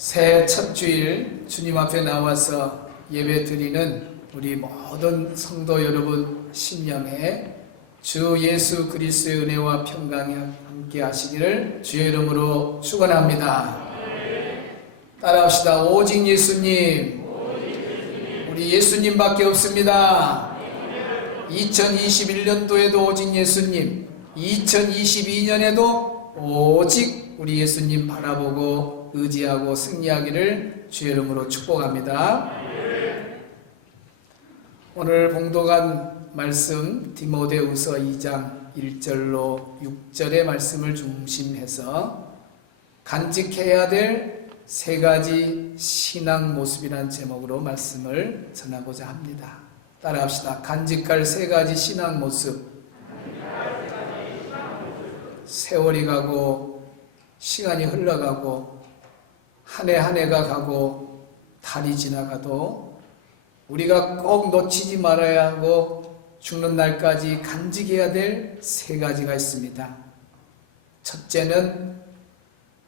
새해 첫 주일 주님 앞에 나와서 예배 드리는 우리 모든 성도 여러분 심령에 주 예수 그리스도의 은혜와 평강이 함께 하시기를 주의 이름으로 축원합니다. 따라합시다. 오직 예수님. 우리 예수님밖에 없습니다. 2021년도에도 오직 예수님, 2022년에도 오직 우리 예수님 바라보고 의지하고 승리하기를 주의 이름으로 축복합니다. 오늘 봉독한 말씀 디모데후서 2장 1절로 6절의 말씀을 중심해서 간직해야 될 세 가지 신앙 모습이라는 제목으로 말씀을 전하고자 합니다. 따라합시다. 간직할 세 가지 신앙 모습. 세월이 가고 시간이 흘러가고 한 해 한 해가 가고 달이 지나가도 우리가 꼭 놓치지 말아야 하고 죽는 날까지 간직해야 될 세 가지가 있습니다. 첫째는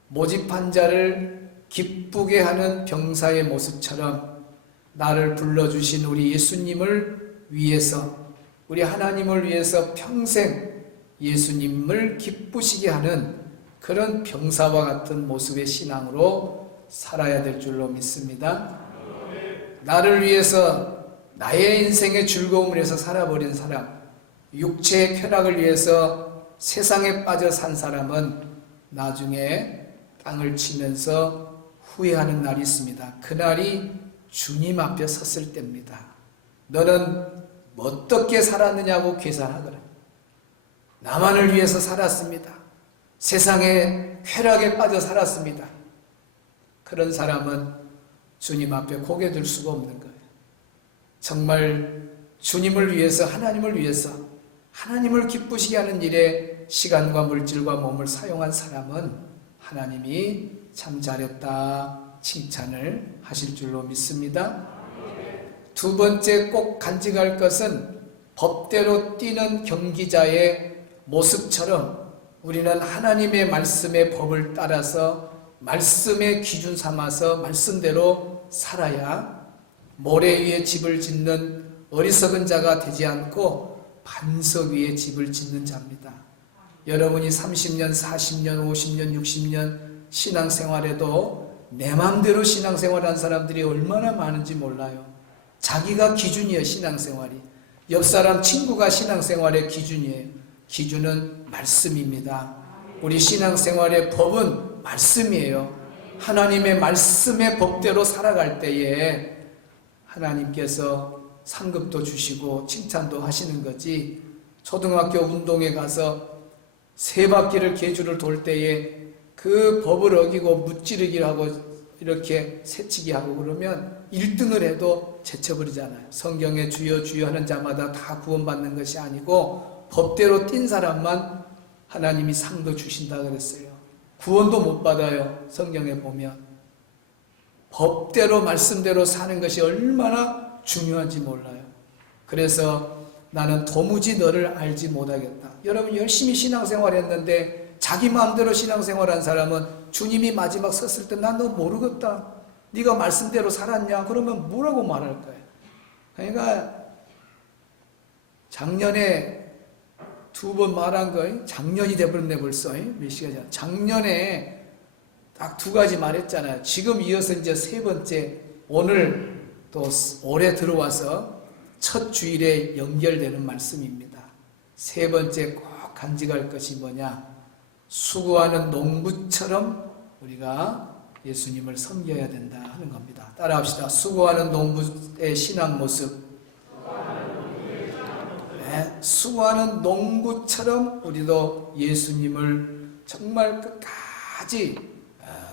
모집한 자를 기쁘게 하는 병사의 모습처럼 나를 불러주신 우리 예수님을 위해서, 우리 하나님을 위해서 평생 예수님을 기쁘시게 하는 그런 병사와 같은 모습의 신앙으로 살아야 될 줄로 믿습니다. 나를 위해서 나의 인생의 즐거움을 위해서 살아버린 사람, 육체의 쾌락을 위해서 세상에 빠져 산 사람은 나중에 땅을 치면서 후회하는 날이 있습니다. 그날이 주님 앞에 섰을 때입니다. 너는 어떻게 살았느냐고 계산하거라. 나만을 위해서 살았습니다. 세상의 쾌락에 빠져 살았습니다. 그런 사람은 주님 앞에 고개 들 수가 없는 거예요. 정말 주님을 위해서, 하나님을 위해서, 하나님을 기쁘시게 하는 일에 시간과 물질과 몸을 사용한 사람은 하나님이 참 잘했다 칭찬을 하실 줄로 믿습니다. 두 번째 꼭 간직할 것은 법대로 뛰는 경기자의 모습처럼 우리는 하나님의 말씀의 법을 따라서 말씀의 기준 삼아서 말씀대로 살아야 모래 위에 집을 짓는 어리석은 자가 되지 않고 반석 위에 집을 짓는 자입니다. 여러분이 30년, 40년, 50년, 60년 신앙생활에도 내 마음대로 신앙생활하는 사람들이 얼마나 많은지 몰라요. 자기가 기준이에요. 신앙생활이. 옆 사람 친구가 신앙생활의 기준이에요. 기준은 말씀입니다. 우리 신앙생활의 법은 말씀이에요. 하나님의 말씀의 법대로 살아갈 때에 하나님께서 상급도 주시고 칭찬도 하시는 거지, 초등학교 운동회 가서 세 바퀴를 계주를 돌 때에 그 법을 어기고 무찌르기를 하고 이렇게 새치기 하고 그러면 1등을 해도 제쳐버리잖아요. 성경에 주여 주여 하는 자마다 다 구원받는 것이 아니고 법대로 뛴 사람만 하나님이 상도 주신다 그랬어요. 구원도 못 받아요. 성경에 보면. 법대로 말씀대로 사는 것이 얼마나 중요한지 몰라요. 그래서 나는 도무지 너를 알지 못하겠다. 여러분 열심히 신앙생활 했는데 자기 마음대로 신앙생활한 사람은 주님이 마지막 섰을 때 난 너 모르겠다. 네가 말씀대로 살았냐? 그러면 뭐라고 말할 거예요? 그러니까 작년에 두 번 말한 거, 작년이 돼버렸네 벌써. 몇 시간 전. 작년에 딱 두 가지 말했잖아요. 지금 이어서 이제 세 번째, 오늘 또 올해 들어와서 첫 주일에 연결되는 말씀입니다. 세 번째 꼭 간직할 것이 뭐냐? 수고하는 농부처럼 우리가 예수님을 섬겨야 된다 하는 겁니다. 따라합시다. 수고하는 농부의 신앙 모습. 네, 수고하는 농부처럼 우리도 예수님을 정말 끝까지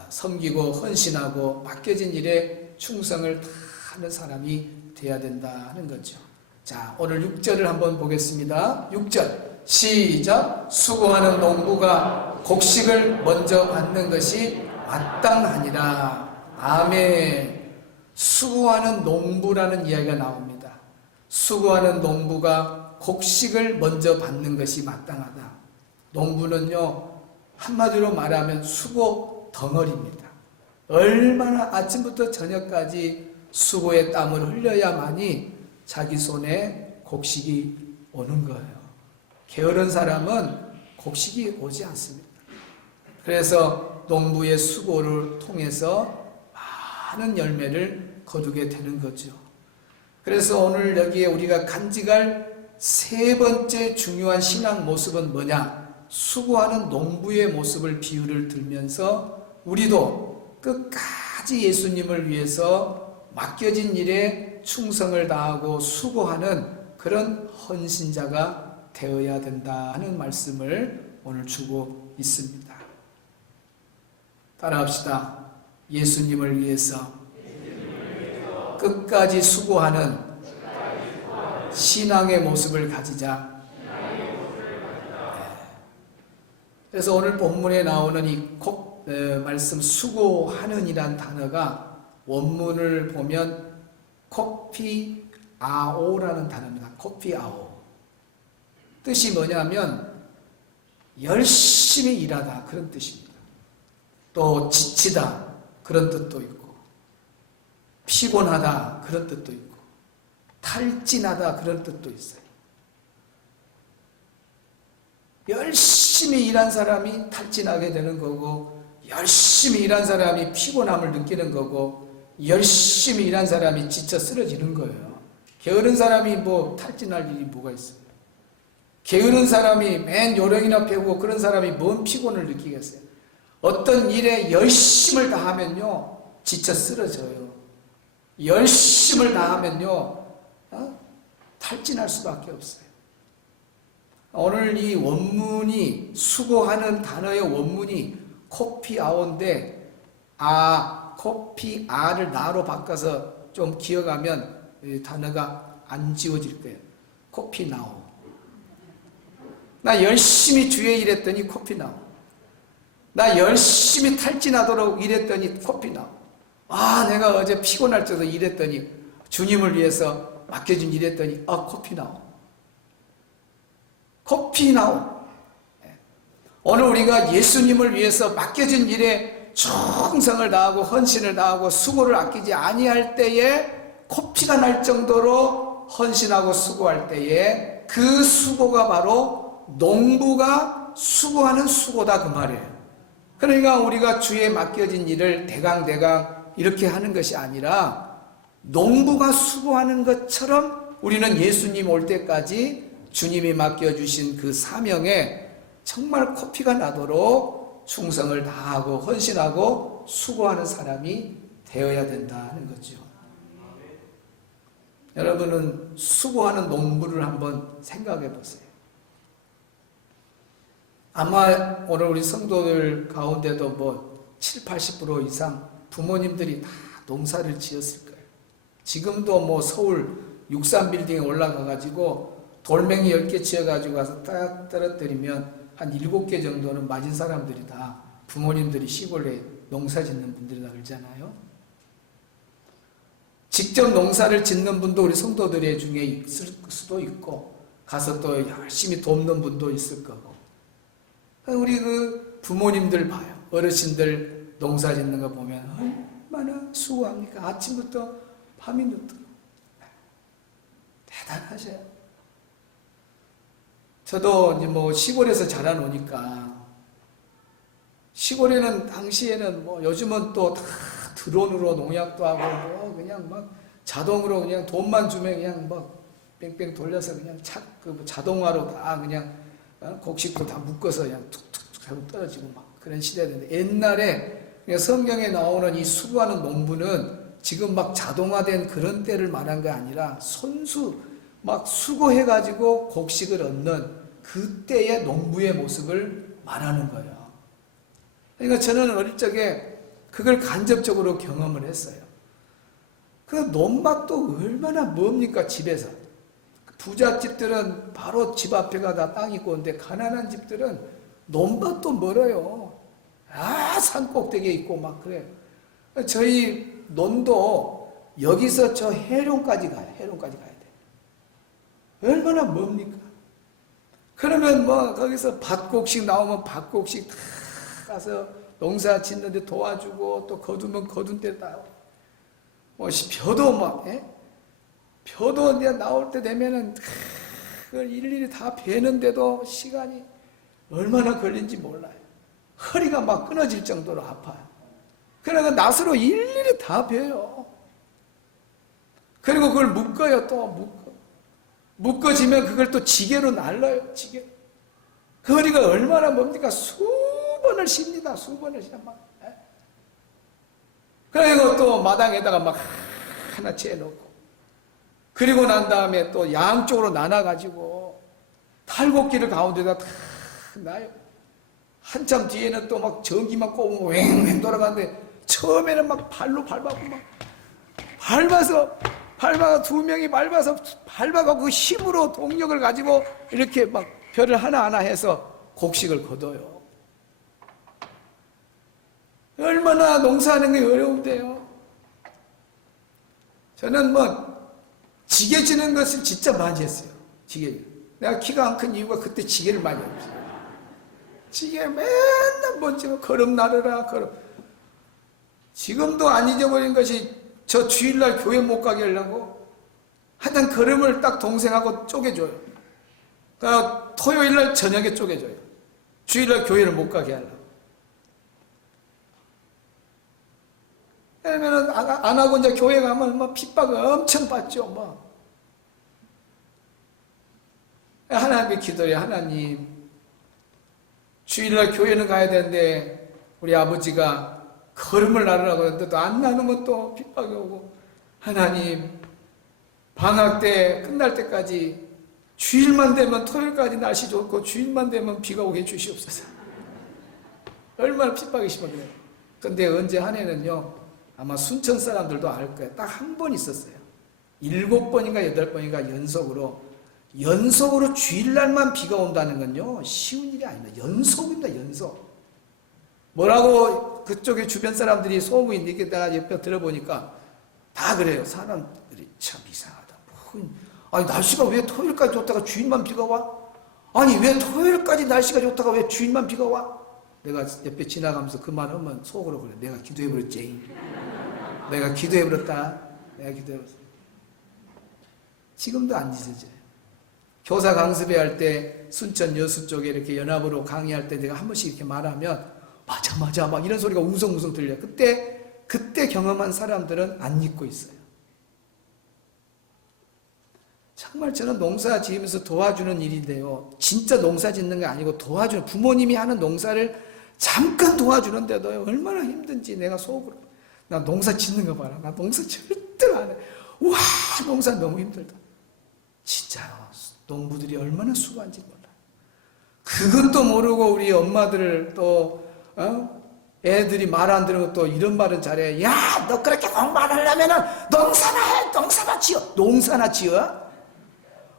섬기고 헌신하고 맡겨진 일에 충성을 다하는 사람이 되어야 된다 하는 거죠. 자, 오늘 6절을 한번 보겠습니다. 6절 시작. 수고하는 농부가 곡식을 먼저 받는 것이 마땅하니라. 아멘. 수고하는 농부라는 이야기가 나옵니다. 수고하는 농부가 곡식을 먼저 받는 것이 마땅하다. 농부는요, 한마디로 말하면 수고 덩어리입니다. 얼마나 아침부터 저녁까지 수고의 땀을 흘려야만이 자기 손에 곡식이 오는 거예요. 게으른 사람은 곡식이 오지 않습니다. 그래서 농부의 수고를 통해서 많은 열매를 거두게 되는 거죠. 그래서 오늘 여기에 우리가 간직할 세 번째 중요한 신앙 모습은 뭐냐? 수고하는 농부의 모습을 비유를 들면서 우리도 끝까지 예수님을 위해서 맡겨진 일에 충성을 다하고 수고하는 그런 헌신자가 되어야 된다 하는 말씀을 오늘 주고 있습니다. 따라합시다. 예수님을 위해서 끝까지 수고하는 신앙의 모습을 가지자. 그래서 오늘 본문에 나오는 이 말씀 수고하는이란 단어가 원문을 보면 코피아오라는 단어입니다. 코피아오. 뜻이 뭐냐면 열심히 일하다 그런 뜻입니다. 또 지치다 그런 뜻도 있고 피곤하다 그런 뜻도 있고 탈진하다 그런 뜻도 있어요. 열심히 일한 사람이 탈진하게 되는 거고 열심히 일한 사람이 피곤함을 느끼는 거고 열심히 일한 사람이 지쳐 쓰러지는 거예요. 게으른 사람이 뭐 탈진할 일이 뭐가 있어요. 게으른 사람이 맨 요령이나 배우고 그런 사람이 뭔 피곤을 느끼겠어요. 어떤 일에 열심을 다하면요 지쳐 쓰러져요. 열심을 다하면요 탈진할 수밖에 없어요. 오늘 이 원문이 수고하는 단어의 원문이 코피아오인데 코피아를 나로 바꿔서 좀 기억하면 이 단어가 안 지워질 거예요. 코피나오. 나 열심히 주에 일했더니 코피나오. 나 열심히 탈진하도록 일했더니 코피나오. 내가 어제 피곤할 때도 일했더니 주님을 위해서 맡겨준 일했더니 코피나오. 코피나오. 오늘 우리가 예수님을 위해서 맡겨진 일에 충성을 다하고 헌신을 다하고 수고를 아끼지 아니할 때에 코피가 날 정도로 헌신하고 수고할 때에 그 수고가 바로 농부가 수고하는 수고다 그 말이에요. 그러니까 우리가 주에 맡겨진 일을 대강 이렇게 하는 것이 아니라 농부가 수고하는 것처럼 우리는 예수님 올 때까지 주님이 맡겨주신 그 사명에 정말 코피가 나도록 충성을 다하고 헌신하고 수고하는 사람이 되어야 된다는 거죠. 여러분은 수고하는 농부를 한번 생각해 보세요. 아마 오늘 우리 성도들 가운데도 뭐 70-80% 이상 부모님들이 다 농사를 지었을 거예요. 지금도 뭐 서울 63빌딩에 올라가가지고 돌멩이 10개 지어가지고 가서 딱 떨어뜨리면 한 7개 정도는 맞은 사람들이 다 부모님들이 시골에 농사 짓는 분들이다 그러잖아요. 직접 농사를 짓는 분도 우리 성도들 중에 있을 수도 있고 가서 또 열심히 돕는 분도 있을 거고 우리 그 부모님들 봐요. 어르신들 농사 짓는 거 보면 얼마나 수고합니까? 아침부터 밤이 늦도록 대단하셔요. 저도 이제 뭐 시골에서 자라노니까 시골에는 당시에는 뭐 요즘은 또 다 드론으로 농약도 하고 뭐 그냥 막 자동으로 그냥 돈만 주면 그냥 막 뺑뺑 돌려서 그냥 그 자동화로 다 그냥 곡식도 다 묶어서 그냥 툭툭툭 하고 떨어지고 막 그런 시대였는데 옛날에 성경에 나오는 이 수고하는 농부는 지금 막 자동화된 그런 때를 말한 게 아니라 손수 막 수고해가지고 곡식을 얻는 그때의 농부의 모습을 말하는 거예요. 그러니까 저는 어릴 적에 그걸 간접적으로 경험을 했어요. 그 논밭도 얼마나 멉니까 집에서. 부잣집들은 바로 집 앞에가 다 땅이 있고 근데 가난한 집들은 논밭도 멀어요. 산 꼭대기에 있고 막 그래요. 저희 논도 여기서 저 해룡까지 가요. 해룡까지 가야 돼. 얼마나 멉니까? 그러면 뭐 거기서 밭곡식 나오면 밭곡식 다 가서 농사 짓는데 도와주고 또 거두면 거둔 데다 벼도 막 벼도 이제 나올 때 되면은 그걸 일일이 다 베는데도 시간이 얼마나 걸린지 몰라요. 허리가 막 끊어질 정도로 아파요. 그러니까 낫으로 일일이 다 베요. 그리고 그걸 묶어요. 또 묶어지면 그걸 또 지게로 날라요. 지게. 그 허리가 얼마나 뭡니까? 수번을 쉽니다. 수번을 쉬어 막. 그리고 또 마당에다가 막 하나 채놓고, 그리고 난 다음에 또 양쪽으로 나눠가지고 탈곡기를 가운데다 탁 놔요. 한참 뒤에는 또 막 전기만 꼽으면 왱왱 돌아가는데, 처음에는 막 발로 밟아고 막 밟아서 두 명이 밟아서 그 힘으로 동력을 가지고 이렇게 막 벼를 하나하나 해서 곡식을 거둬요. 얼마나 농사하는 게 어려운데요. 저는 지게 지는 것을 진짜 많이 했어요. 지게. 내가 키가 안 큰 이유가 그때 지게를 많이 했어요. 지게 맨날 먼저 걸음 나르라 걸음. 지금도 안 잊어버린 것이, 저 주일날 교회 못 가게 하려고 하여튼 걸음을 딱 동생하고 쪼개줘요. 그러니까 토요일날 저녁에 쪼개줘요. 주일날 교회를 못 가게 하려고. 왜냐면 안 하고 이제 교회 가면 핍박을 엄청 받죠. 하나님께 기도해요. 하나님, 주일날 교회는 가야 되는데 우리 아버지가 걸음을 나르라고 했는데도 안 나누면 또 핍박이 오고, 하나님, 방학 때 끝날 때까지 주일만 되면, 토요일까지 날씨 좋고 주일만 되면 비가 오게 해주시옵소서. 얼마나 핍박이 심하게요. 근데 언제 한 해는요, 아마 순천 사람들도 알 거예요. 딱 한 번 있었어요. 7번인가 8번인가 연속으로 주일날만 비가 온다는 건요, 쉬운 일이 아닙니다. 연속입니다. 연속. 뭐라고 그쪽에 주변 사람들이 소문이 이렇게 내가 옆에 들어보니까 다 그래요. 사람들이 참 이상하다. 아니, 날씨가 왜 토요일까지 좋다가 주일만 비가 와? 아니, 왜 토요일까지 날씨가 좋다가 왜 주일만 비가 와? 내가 옆에 지나가면서 그 말 하면 속으로 그래. 내가 기도해버렸지. 내가 기도해버렸다. 내가 기도해버렸어. 지금도 안 잊어져요. 교사 강습회 할 때 순천 여수 쪽에 이렇게 연합으로 강의할 때 내가 한 번씩 이렇게 말하면 맞아 막 이런 소리가 웅성웅성 들려요. 그때 경험한 사람들은 안 잊고 있어요. 정말 저는 농사 지으면서 도와주는 일인데요, 진짜 농사 짓는 게 아니고 도와주는, 부모님이 하는 농사를 잠깐 도와주는데도 얼마나 힘든지 내가 속으로, 나 농사 짓는 거 봐라, 나 농사 절대 안 해, 와 농사 너무 힘들다. 진짜요. 농부들이 얼마나 수고한지 몰라. 그것도 모르고 우리 엄마들을 또 애들이 말 안 들으면 또 이런 말은 잘해. 야, 너 그렇게 공부 안 하려면은 농사나 해. 농사나 지어. 농사나 지어?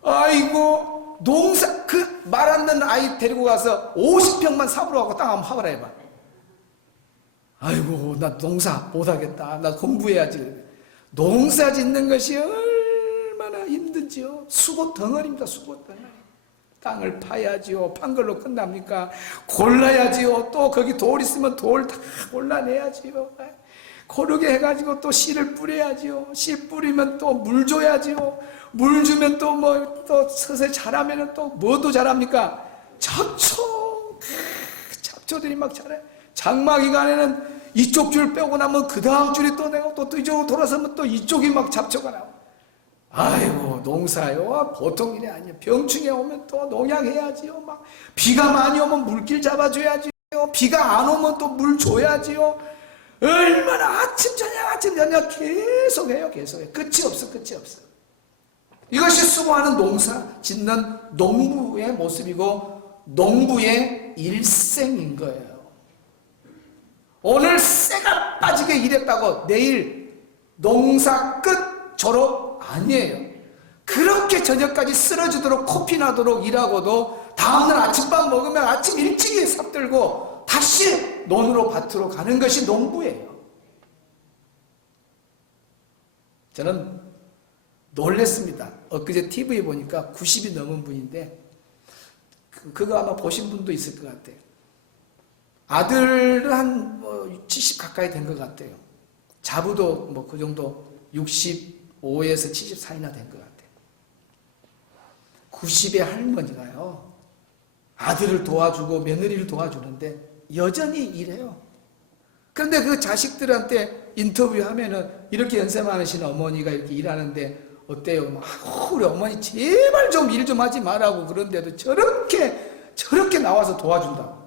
아이고, 그 말 안 듣는 아이 데리고 가서 50평만 삽으로 하고 땅 한번 파봐라 해봐. 아이고, 나 농사 못하겠다. 나 공부해야지. 농사 짓는 것이 얼마나 힘든지요. 수고 덩어리입니다. 수고 덩어리. 땅을 파야지요. 판 걸로 끝납니까? 골라야지요. 또 거기 돌 있으면 돌 다 골라내야지요. 고르게 해가지고 또 씨를 뿌려야지요. 씨 뿌리면 또 물 줘야지요. 물 주면 또 서서히 자라면 또 뭐도 자랍니까? 잡초들이 막 자라요. 장마 기간에는 이쪽 줄 빼고 나면 그 다음 줄이 또 내고 또 이쪽으로 돌아서면 또 이쪽이 막 잡초가 나고. 아이고, 농사요 보통 일이 아니에요. 병충해 오면 또 농약해야지요. 막 비가 많이 오면 물길 잡아줘야지요. 비가 안 오면 또 물 줘야지요. 얼마나 아침 저녁 계속해요. 끝이 없어. 이것이 수고하는 농사 짓는 농부의 모습이고 농부의 일생인 거예요. 오늘 쇠가 빠지게 일했다고 내일 농사 끝 졸업 아니에요. 그렇게 저녁까지 쓰러지도록 코피 나도록 일하고도 다음날 아침밥 먹으면 아침 일찍이 삽들고 다시 논으로 밭으로 가는 것이 농부예요. 저는 놀랬습니다. 엊그제 TV에 보니까 90이 넘은 분인데 그거 아마 보신 분도 있을 것 같아요. 아들은 한 70 가까이 된 것 같아요. 자부도 뭐 그 정도 65에서 70 사이나 된 것 같아요. 90의 할머니가요, 아들을 도와주고 며느리를 도와주는데 여전히 일해요. 그런데 그 자식들한테 인터뷰하면은 이렇게 연세 많으신 어머니가 이렇게 일하는데 어때요? 우리 어머니 제발 좀 일 좀 하지 말라고 그런데도 저렇게 나와서 도와준다고.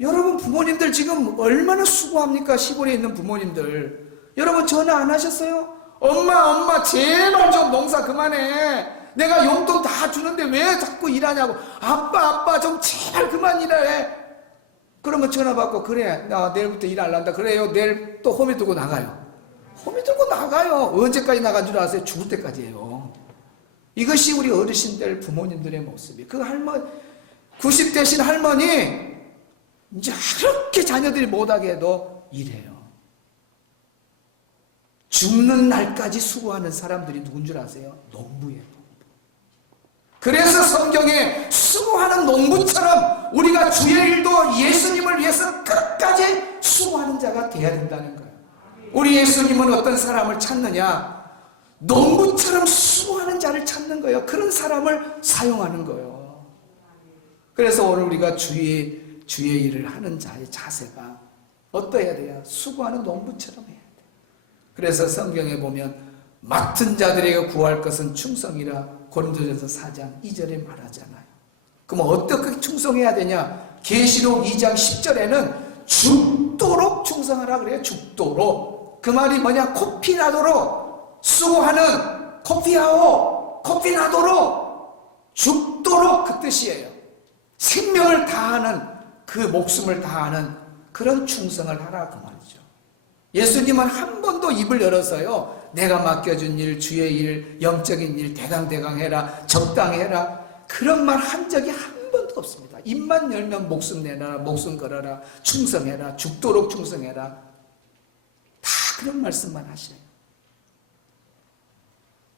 여러분 부모님들 지금 얼마나 수고합니까? 시골에 있는 부모님들. 여러분 전화 안 하셨어요? 엄마 제발 좀 농사 그만해. 내가 용돈 다 주는데 왜 자꾸 일하냐고. 아빠 좀 제발 그만 일해. 그러면 전화 받고 그래 나 내일부터 일 안 한다. 그래요. 내일 또 호미 들고 나가요. 호미 들고 나가요. 언제까지 나간 줄 아세요? 죽을 때까지예요. 이것이 우리 어르신들 부모님들의 모습이에요. 그 할머니 90 되신 할머니 이제 그렇게 자녀들이 못하게 해도 일해요. 죽는 날까지 수고하는 사람들이 누군 줄 아세요? 농부예요. 그래서 성경에 수고하는 농부처럼 우리가 주의 일도 예수님을 위해서 끝까지 수고하는 자가 되어야 된다는 거예요. 우리 예수님은 어떤 사람을 찾느냐? 농부처럼 수고하는 자를 찾는 거예요. 그런 사람을 사용하는 거예요. 그래서 오늘 우리가 주의 일을 하는 자의 자세가 어떠해야 돼요? 수고하는 농부처럼 해야 돼요. 그래서 성경에 보면 맡은 자들에게 구할 것은 충성이라 고린도전서 4장 2절에 말하잖아요. 그럼 어떻게 충성해야 되냐? 계시록 2장 10절에는 죽도록 충성하라 그래요. 죽도록. 그 말이 뭐냐? 코피 나도록 수고하는 코피하오 코피 나도록 죽도록 그 뜻이에요. 생명을 다하는 그 목숨을 다하는 그런 충성을 하라 그 말이죠. 예수님은 한 번도 입을 열어서요 내가 맡겨준 일, 주의 일, 영적인 일 대강 해라, 적당히 해라 그런 말 한 적이 한 번도 없습니다. 입만 열면 목숨 내라, 목숨 걸어라, 충성해라, 죽도록 충성해라 다 그런 말씀만 하셔요.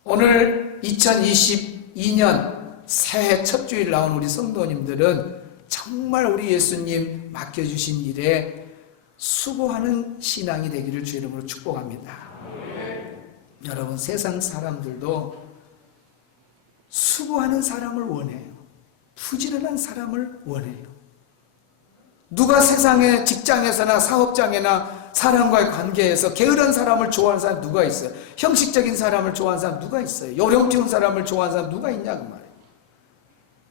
오늘 2022년 새해 첫 주일 나온 우리 성도님들은 정말 우리 예수님 맡겨주신 일에 수고하는 신앙이 되기를 주 이름으로 축복합니다. 여러분 세상 사람들도 수고하는 사람을 원해요. 부지런한 사람을 원해요. 누가 세상의 직장에서나 사업장에나 사람과의 관계에서 게으른 사람을 좋아하는 사람 누가 있어요? 형식적인 사람을 좋아하는 사람 누가 있어요? 요령피운 사람을 좋아하는 사람 누가 있냐 그 말이에요.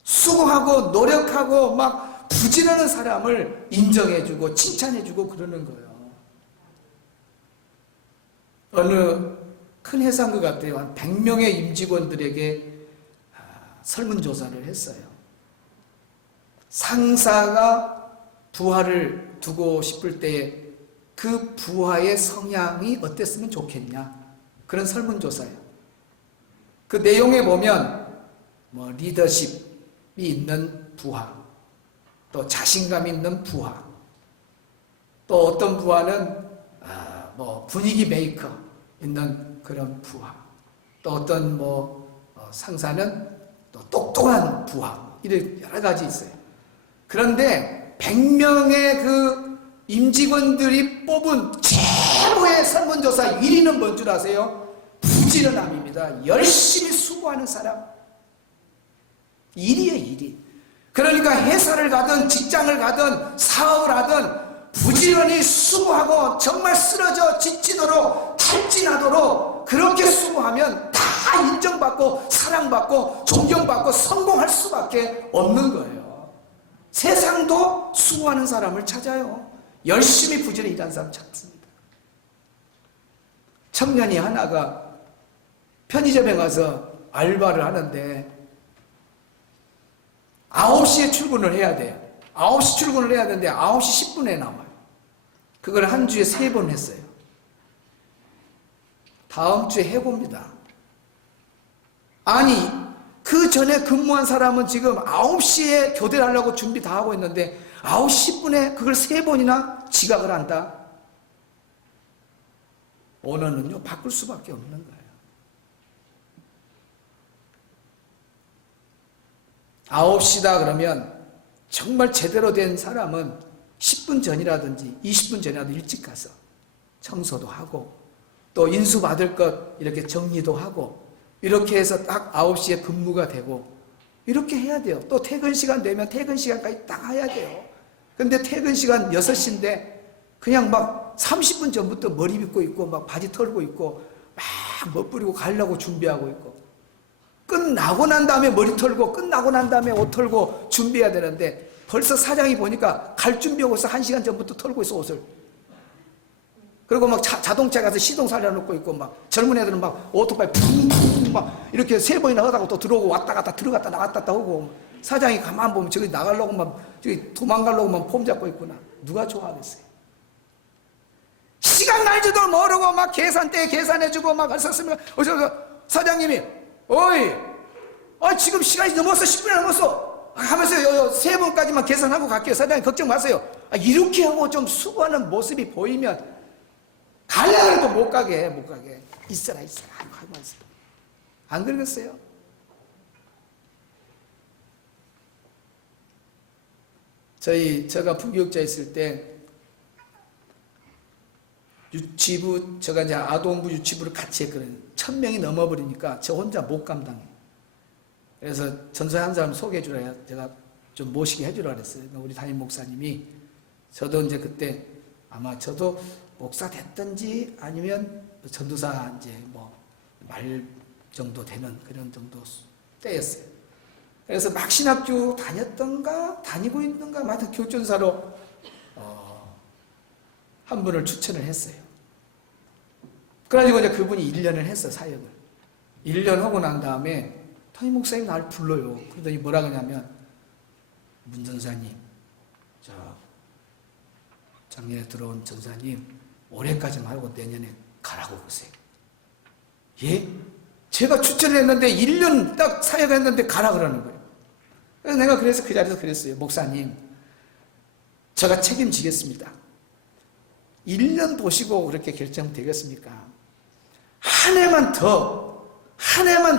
수고하고 노력하고 막 부지런한 사람을 인정해주고 칭찬해주고 그러는 거예요. 어느 큰 회사인 것 같아요. 한 100명의 임직원들에게 설문조사를 했어요. 상사가 부하를 두고 싶을 때 그 부하의 성향이 어땠으면 좋겠냐 그런 설문조사예요. 그 내용에 보면 뭐 리더십이 있는 부하, 또 자신감 있는 부하, 또 어떤 부하는 뭐 분위기 메이커 있는 그런 부하, 또 어떤 상사는 또 똑똑한 부하, 이런 여러 가지 있어요. 그런데 100명의 그 임직원들이 뽑은 최고의 설문조사 1위는 뭔 줄 아세요? 부지런함입니다. 열심히 수고하는 사람. 1위에 1위. 그러니까 회사를 가든 직장을 가든 사업을 하든 부지런히 수고하고 정말 쓰러져 지치도록 탈진하도록 그렇게 수고하면 다 인정받고 사랑받고 존경받고 성공할 수밖에 없는 거예요. 세상도 수고하는 사람을 찾아요. 열심히 부지런히 일하는 사람 찾습니다. 청년이 하나가 편의점에 가서 알바를 하는데 9시에 출근을 해야 돼요. 9시 출근을 해야 되는데 9시 10분에 나와요. 그걸 한 주에 3번 했어요. 다음 주에 해봅니다. 아니 그 전에 근무한 사람은 지금 9시에 교대를 하려고 준비 다 하고 있는데 9시 10분에 그걸 3번이나 지각을 한다? 언어는요 바꿀 수밖에 없는 거예요. 9시다 그러면 정말 제대로 된 사람은 10분 전이라든지 20분 전이라도 일찍 가서 청소도 하고 또 인수 받을 것 이렇게 정리도 하고 이렇게 해서 딱 9시에 근무가 되고 이렇게 해야 돼요. 또 퇴근 시간 되면 퇴근 시간까지 딱 해야 돼요. 근데 퇴근 시간 6시인데 그냥 막 30분 전부터 머리 빗고 있고 막 바지 털고 있고 막 멋부리고 가려고 준비하고 있고 끝나고 난 다음에 머리 털고 끝나고 난 다음에 옷 털고 준비해야 되는데 벌써 사장이 보니까 갈 준비하고 있어. 1시간 전부터 털고 있어 옷을. 그리고 막 자동차 가서 시동 살려놓고 있고 막 젊은 애들은 막 오토바이 붕붕 막 이렇게 3번이나 하다가 또 들어오고 왔다 갔다 들어갔다 나갔다 하고 사장이 가만 보면 저기 나가려고 막 저기 도망가려고 막 폼 잡고 있구나. 누가 좋아하겠어요? 시간 날지도 모르고 막 계산대에 계산해주고 막 했었으면 사장님이 어이 지금 시간이 넘었어 10분이 넘었어 하면서 3번까지만 계산하고 갈게요. 사장님 걱정 마세요. 이렇게 하고 좀 수고하는 모습이 보이면 가려고 해도 못 가게 있어라 하고 있어요. 안 그러겠어요? 제가 부교육자 있을 때 유치부, 제가 이제 아동부 유치부를 같이 했거든요. 1000명이 넘어버리니까 저 혼자 못 감당해요. 그래서 전소에 한 사람 소개해 주라 제가 좀 모시게 해주라 그랬어요. 우리 담임 목사님이 저도 이제 그때 아마 저도 목사 됐든지 아니면 전도사 이제 뭐 말 정도 되는 그런 정도 때였어요. 그래서 막 신학교 다니고 있는가 하여튼 교전사로 한 분을 추천을 했어요. 그래가지고 이제 그분이 1년을 했어, 사역을. 1년 하고 난 다음에 담임 목사님 날 불러요. 그러더니 뭐라 그러냐면 문 전사님, 작년에 들어온 전사님 올해까지 말고 내년에 가라고 그러세요. 예? 제가 추천을 했는데 1년 딱 사역했는데 가라 그러는 거예요. 그래서 내가 그 자리에서 그랬어요. 목사님, 제가 책임지겠습니다. 1년 보시고 그렇게 결정되겠습니까? 한 해만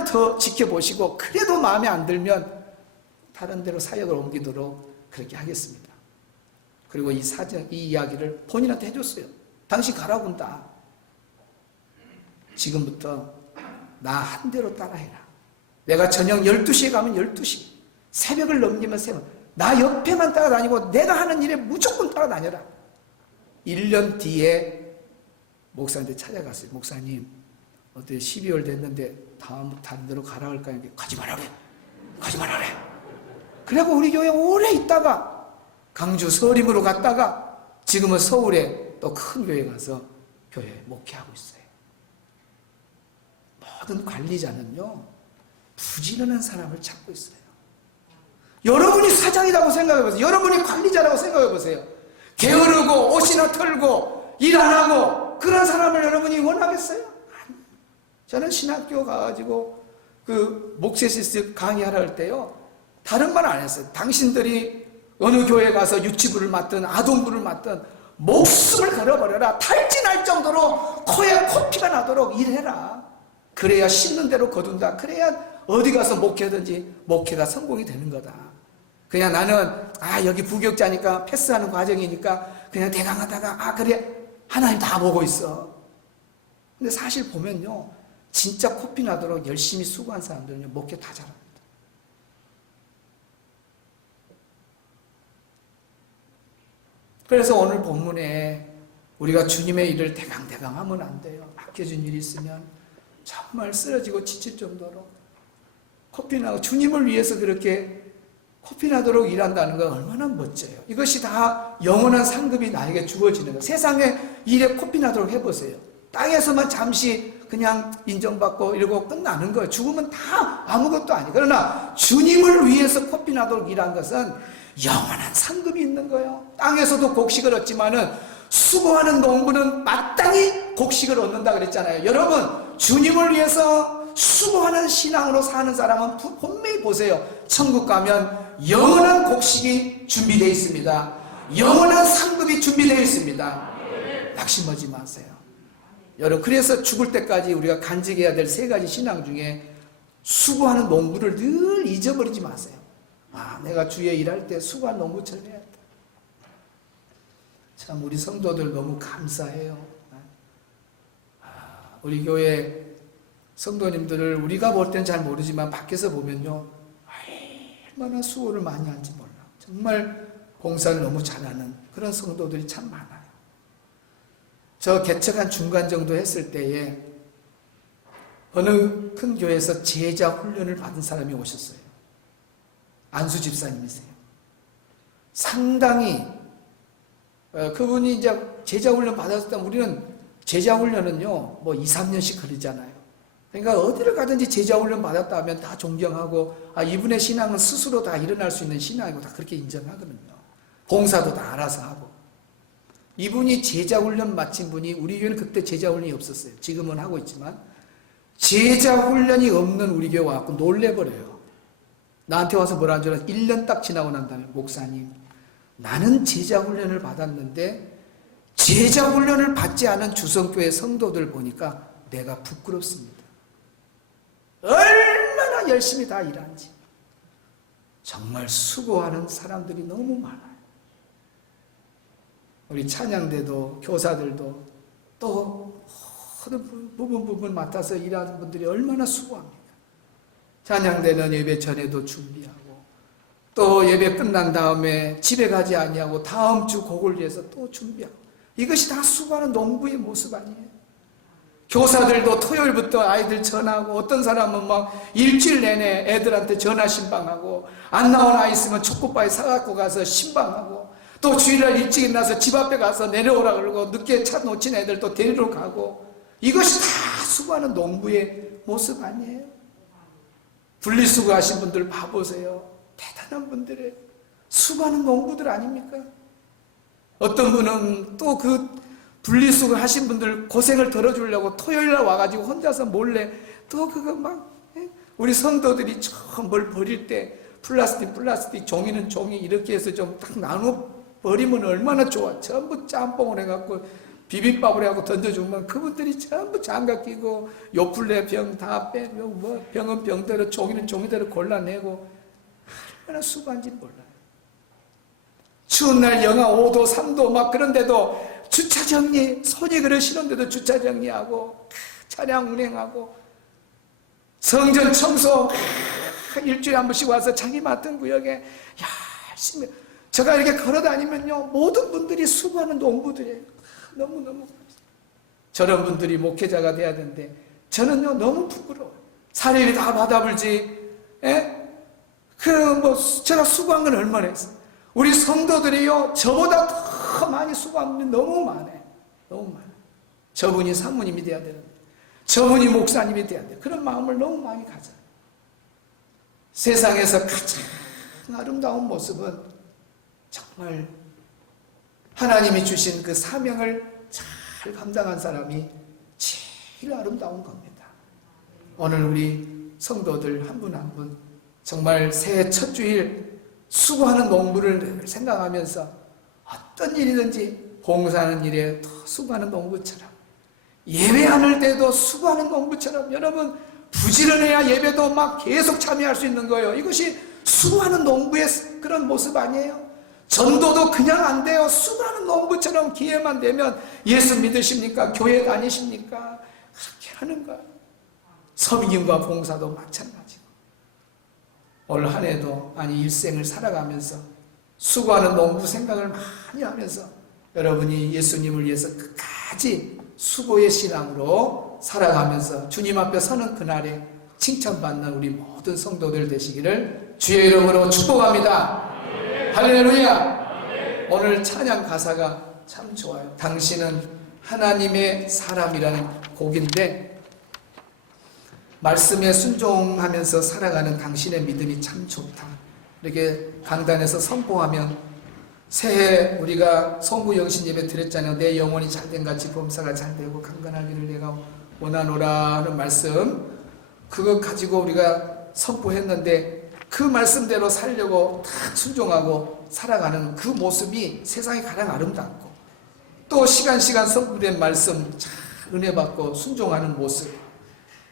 더 지켜보시고 그래도 마음에 안 들면 다른 데로 사역을 옮기도록 그렇게 하겠습니다. 그리고 이 이야기를 본인한테 해줬어요. 당신 가라고 한다. 지금부터 나 한 대로 따라해라. 내가 저녁 12시에 가면 12시, 새벽을 넘기면 새벽, 나 옆에만 따라다니고 내가 하는 일에 무조건 따라다녀라. 1년 뒤에 목사님한테 찾아갔어요. 목사님, 어때 12월 됐는데 다음부터 다른 데로 가라 할까요? 가지 말라 그래. 그래고 우리 교회 오래 있다가 강주 서림으로 갔다가 지금은 서울에 또 큰 교회 가서 교회 목회하고 있어요. 모든 관리자는요 부지런한 사람을 찾고 있어요. 여러분이 사장이라고 생각해보세요. 여러분이 관리자라고 생각해보세요. 게으르고 옷이나 털고 일 안 하고 그런 사람을 여러분이 원하겠어요? 저는 신학교 가가지고 그 목세시스 강의하라 할 때요 다른 말 안 했어요. 당신들이 어느 교회 가서 유치부를 맡든 아동부를 맡든 목숨을 걸어버려라. 탈진할 정도로 코에 코피가 나도록 일해라. 그래야 씹는 대로 거둔다. 그래야 어디 가서 목회든지 목회가 성공이 되는 거다. 그냥 나는 여기 부교육자니까 패스하는 과정이니까 그냥 대강 하다가 그래 하나님 다 보고 있어. 근데 사실 보면요 진짜 코피 나도록 열심히 수고한 사람들은요 목회 다 잘합니다. 그래서 오늘 본문에 우리가 주님의 일을 대강대강 하면 안 돼요. 맡겨준 일이 있으면 정말 쓰러지고 지칠 정도로 코피 나고 주님을 위해서 그렇게 코피 나도록 일한다는 건 얼마나 멋져요. 이것이 다 영원한 상급이 나에게 주어지는 거예요. 세상에 일에 코피 나도록 해보세요. 땅에서만 잠시 그냥 인정받고 이러고 끝나는 거예요. 죽으면 다 아무것도 아니에요. 그러나 주님을 위해서 코피 나도록 일한 것은 영원한 상급이 있는 거예요. 땅에서도 곡식을 얻지만은 수고하는 농부는 마땅히 곡식을 얻는다 그랬잖아요. 여러분 주님을 위해서 수고하는 신앙으로 사는 사람은 분명히 보세요. 천국 가면 영원한 곡식이 준비되어 있습니다. 영원한 상급이 준비되어 있습니다. 낙심하지 마세요. 여러분 그래서 죽을 때까지 우리가 간직해야 될 3가지 신앙 중에 수고하는 농부를 늘 잊어버리지 마세요. 내가 주에 일할 때 수고한 농부처럼 해야 돼. 참 우리 성도들 너무 감사해요. 우리 교회 성도님들을 우리가 볼 때는 잘 모르지만 밖에서 보면요, 얼마나 수고를 많이 하는지 몰라. 정말 봉사를 너무 잘하는 그런 성도들이 참 많아요. 저 개척한 중간 정도 했을 때에 어느 큰 교회에서 제자 훈련을 받은 사람이 오셨어요. 안수 집사님이세요. 상당히 그분이 이제 제자 훈련 받았을 때 우리는 제자 훈련은요 뭐 2, 3년씩 걸리잖아요. 그러니까 어디를 가든지 제자 훈련 받았다 하면 다 존경하고 이분의 신앙은 스스로 다 일어날 수 있는 신앙이고 다 그렇게 인정하거든요. 봉사도 다 알아서 하고. 이분이 제자 훈련 마친 분이 우리 교회는 그때 제자 훈련이 없었어요. 지금은 하고 있지만 제자 훈련이 없는 우리 교회 와서 놀래버려요. 나한테 와서 뭐라 하는 줄 알아? 1년 딱 지나고 난 다음에 목사님, 나는 제자 훈련을 받았는데 제자 훈련을 받지 않은 주성교회 성도들 보니까 내가 부끄럽습니다. 얼마나 열심히 다 일하는지. 정말 수고하는 사람들이 너무 많아요. 우리 찬양대도 교사들도 또 모든 부분 맡아서 일하는 분들이 얼마나 수고합니까? 찬양대는 예배 전에도 준비하고 또 예배 끝난 다음에 집에 가지 아니하고 다음 주 곡을 위해서 또 준비하고 이것이 다 수고하는 농부의 모습 아니에요? 교사들도 토요일부터 아이들 전하고 어떤 사람은 막 일주일 내내 애들한테 전화 신방하고 안 나온 아이 있으면 초코바에 사갖고 가서 신방하고 또 주일날 일찍 일어나서 집 앞에 가서 내려오라 그러고 늦게 차 놓친 애들 또 데리러 가고 이것이 다 수고하는 농부의 모습 아니에요? 분리수거하신 분들 봐보세요. 대단한 분들의 수고하는 농부들 아닙니까? 어떤 분은 또 그 분리수거 하신 분들 고생을 덜어주려고 토요일날 와가지고 혼자서 몰래 또 그거 막 우리 성도들이 처음 뭘 버릴 때 플라스틱 종이는 종이 이렇게 해서 좀 딱 나눠 버리면 얼마나 좋아. 전부 짬뽕을 해갖고 비빔밥을 해갖고 던져주면 그분들이 전부 장갑 끼고 요플레 병 다 빼고 뭐 병은 병대로 종이는 종이대로 골라내고 얼마나 수고한지 몰라요. 추운 날 영하 5도 3도 막 그런데도 주차 정리, 손이 그러시는데도 주차 정리하고 차량 운행하고 성전 청소 일주일에 한 번씩 와서 자기 맡은 구역에 열심히 제가 이렇게 걸어다니면요 모든 분들이 수고하는 농부들이에요. 너무너무 저런 분들이 목회자가 돼야 되는데 저는요 너무 부끄러워요. 사례를 다 받아불지. 제가 수고한 건 얼마나 했어요. 우리 성도들이요 저보다 더 많이 수고하는 분이 너무 많아요. 너무 많아요. 저분이 사모님이 돼야 되는데 저분이 목사님이 돼야 돼요. 그런 마음을 너무 많이 가져요. 세상에서 가장 아름다운 모습은 정말 하나님이 주신 그 사명을 잘 감당한 사람이 제일 아름다운 겁니다. 오늘 우리 성도들 한 분 한 분 정말 새해 첫 주일 수고하는 농부를 생각하면서 어떤 일이든지 봉사하는 일에 더 수고하는 농부처럼 예배하는 때도 수고하는 농부처럼 여러분 부지런해야 예배도 막 계속 참여할 수 있는 거예요. 이것이 수고하는 농부의 그런 모습 아니에요? 전도도 그냥 안 돼요. 수고하는 농부처럼 기회만 되면 예수 믿으십니까? 교회 다니십니까? 그렇게 하는 거예요. 섬김과 봉사도 마찬가지고 올 한 해도 일생을 살아가면서 수고하는 농부 생각을 많이 하면서 여러분이 예수님을 위해서 끝까지 수고의 신앙으로 살아가면서 주님 앞에 서는 그날에 칭찬받는 우리 모든 성도들 되시기를 주의 이름으로 축복합니다. 할렐루야. 오늘 찬양 가사가 참 좋아요. 당신은 하나님의 사람이라는 곡인데 말씀에 순종하면서 살아가는 당신의 믿음이 참 좋다. 이렇게 강단에서 선포하면 새해 우리가 성부영신 예배 드렸잖아요. 내 영혼이 잘된 같이 범사가 잘되고 강건하기를 내가 원하노라 하는 말씀 그거 가지고 우리가 선포했는데 그 말씀대로 살려고 딱 순종하고 살아가는 그 모습이 세상에 가장 아름답고 또 시간 선포된 말씀 잘 은혜 받고 순종하는 모습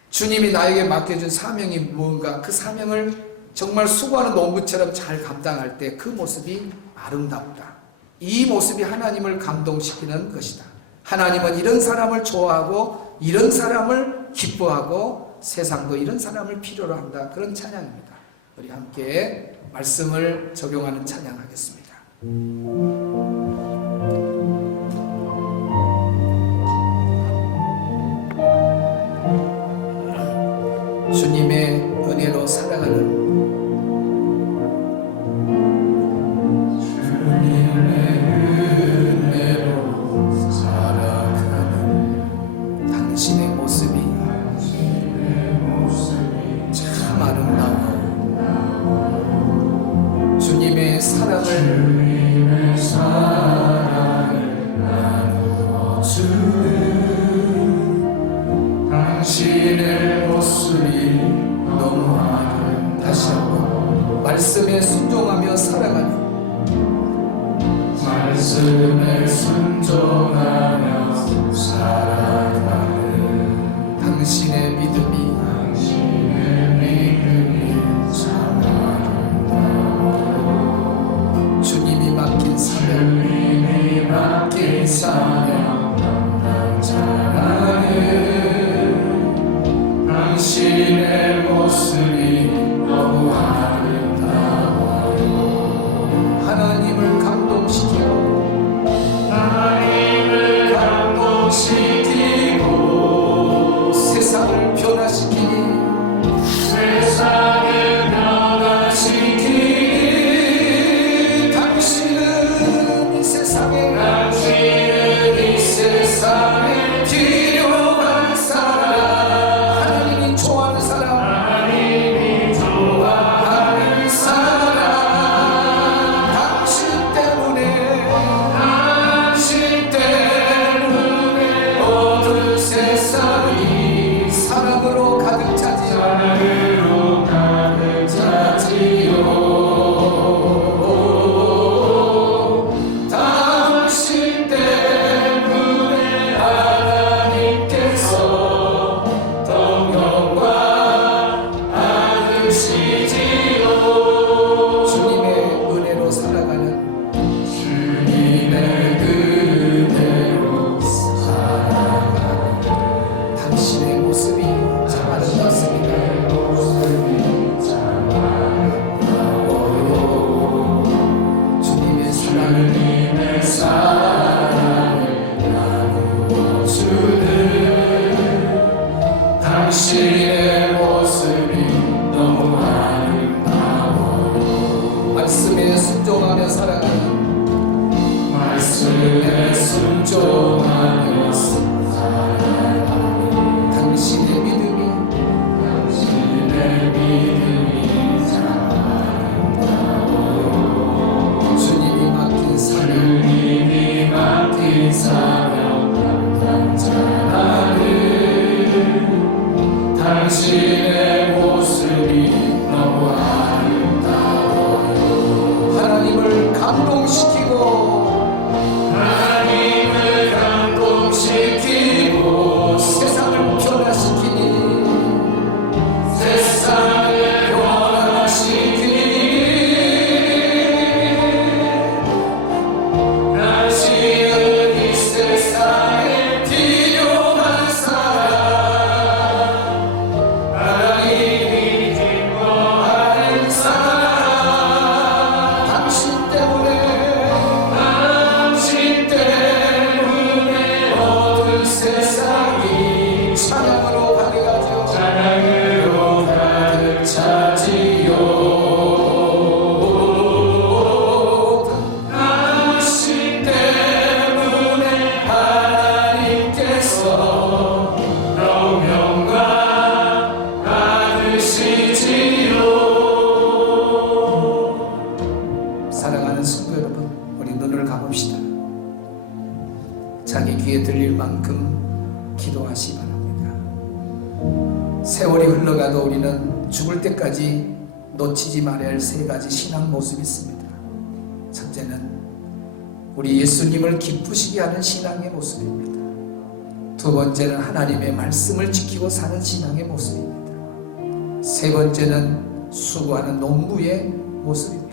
주님이 나에게 맡겨준 사명이 무언가 그 사명을 정말 수고하는 농부처럼 잘 감당할 때 그 모습이 아름답다. 이 모습이 하나님을 감동시키는 것이다. 하나님은 이런 사람을 좋아하고 이런 사람을 기뻐하고 세상도 이런 사람을 필요로 한다. 그런 찬양입니다. 우리 함께 말씀을 적용하는 찬양하겠습니다. 주님의 은혜로 살아가는 당신의 모습이 참 아름다워. 주님의 사랑을 나누어 주는 당신의 모습이 너무 아름다워. 다시 한번 말씀에 순종하며 살아가는 말씀에 순종하며 살아가는 당신의 믿음이 참 아름다워. 주님이 맡긴 사명 잘하는 당신의 모습이 너무 아름다워요. 하나님을 감동시키고 세상을 변화시키니 당신은 이 세상에 필요한 사람, 하나님이 좋아하는 사람, 당신 때문에 모든 세상이 사랑으로 가득 차지요. 당신 때문에 하나님께서 더 영광 받으시지요. 주님의 은혜로 살아가는 당신의 모습이 참 아름답습니다. 주님의 사랑을 나누어 주는 당신의 모습이 너무 아름다워. 말씀에 순종하며 살아가는 말씀에 순종하며 살아가는 당신의 믿음이 참 아름다워. 주님이 맡긴 사명 감당자라는 당신의 모습이 너무 아름다워요. 하나님을 감동시키고 세상을 변화시키니 당신은 이 세상에 필요한 사람, 하나님이 기뻐하는 사람, 당신 때문에 모든 세상이 찬양으로 가득하죠. 찬양으로 가득 차지요. 당신 때문에 하나님께서 영광 받으시지요. 사랑하는 성도 여러분, 우리 눈을 감읍시다. 자기 귀에 들릴 만큼 기도하시 바랍니다. 세월이 흘러가도 우리는 죽을 때까지 놓치지 말아야 할 세 가지 신앙 모습이 있습니다. 첫째는 우리 예수님을 기쁘시게 하는 신앙의 모습입니다. 두 번째는 하나님의 말씀을 지키고 사는 신앙의 모습입니다. 세 번째는 수고하는 농부의 모습입니다.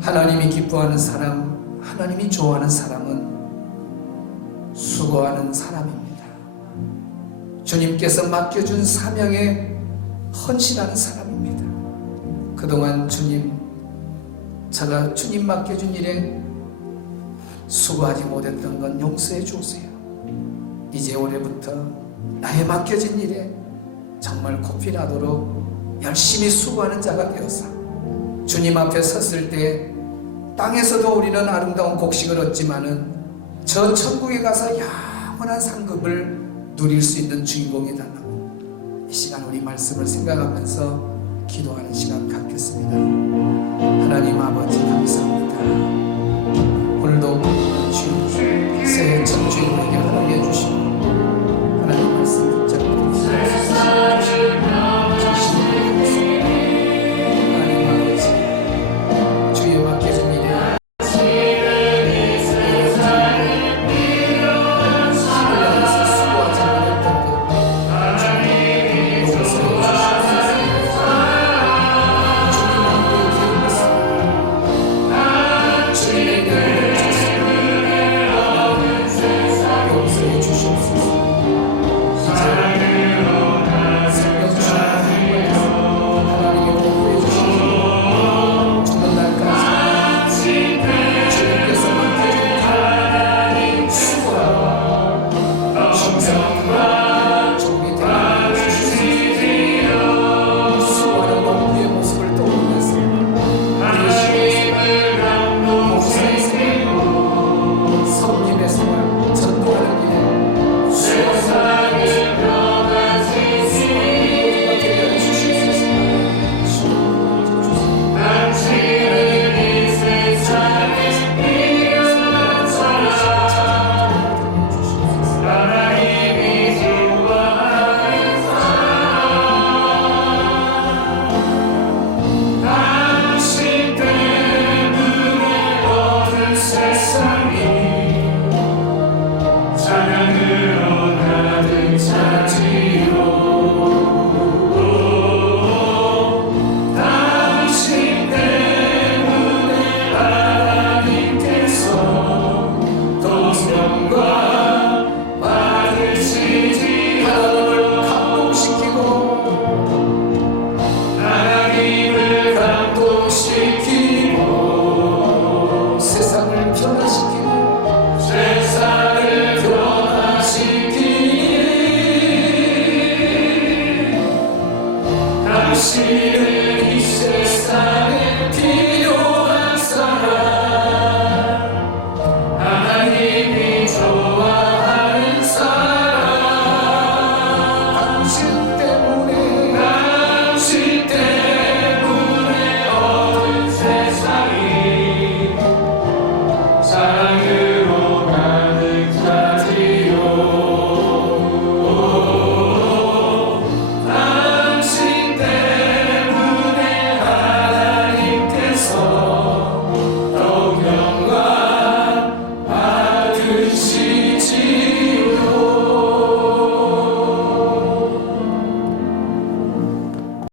하나님이 기뻐하는 사람, 하나님이 좋아하는 사람은 수고하는 사람입니다. 주님께서 맡겨준 사명에 헌신하는 사람입니다. 그동안 제가 주님 맡겨준 일에 수고하지 못했던 건 용서해 주세요. 이제 올해부터 나의 맡겨진 일에 정말 코피 나도록 열심히 수고하는 자가 되어서 주님 앞에 섰을 때 땅에서도 우리는 아름다운 곡식을 얻지만은 저 천국에 가서 영원한 상급을 누릴 수 있는 주인공이 달라고 이 시간 우리 말씀을 생각하면서 기도하는 시간 갖겠습니다. 하나님 아버지 감사합니다. 오늘도 주님 새해 첫 주일에게 허락해 주시고 하나님 말씀 붙잡고 찬양으로 나를 차지로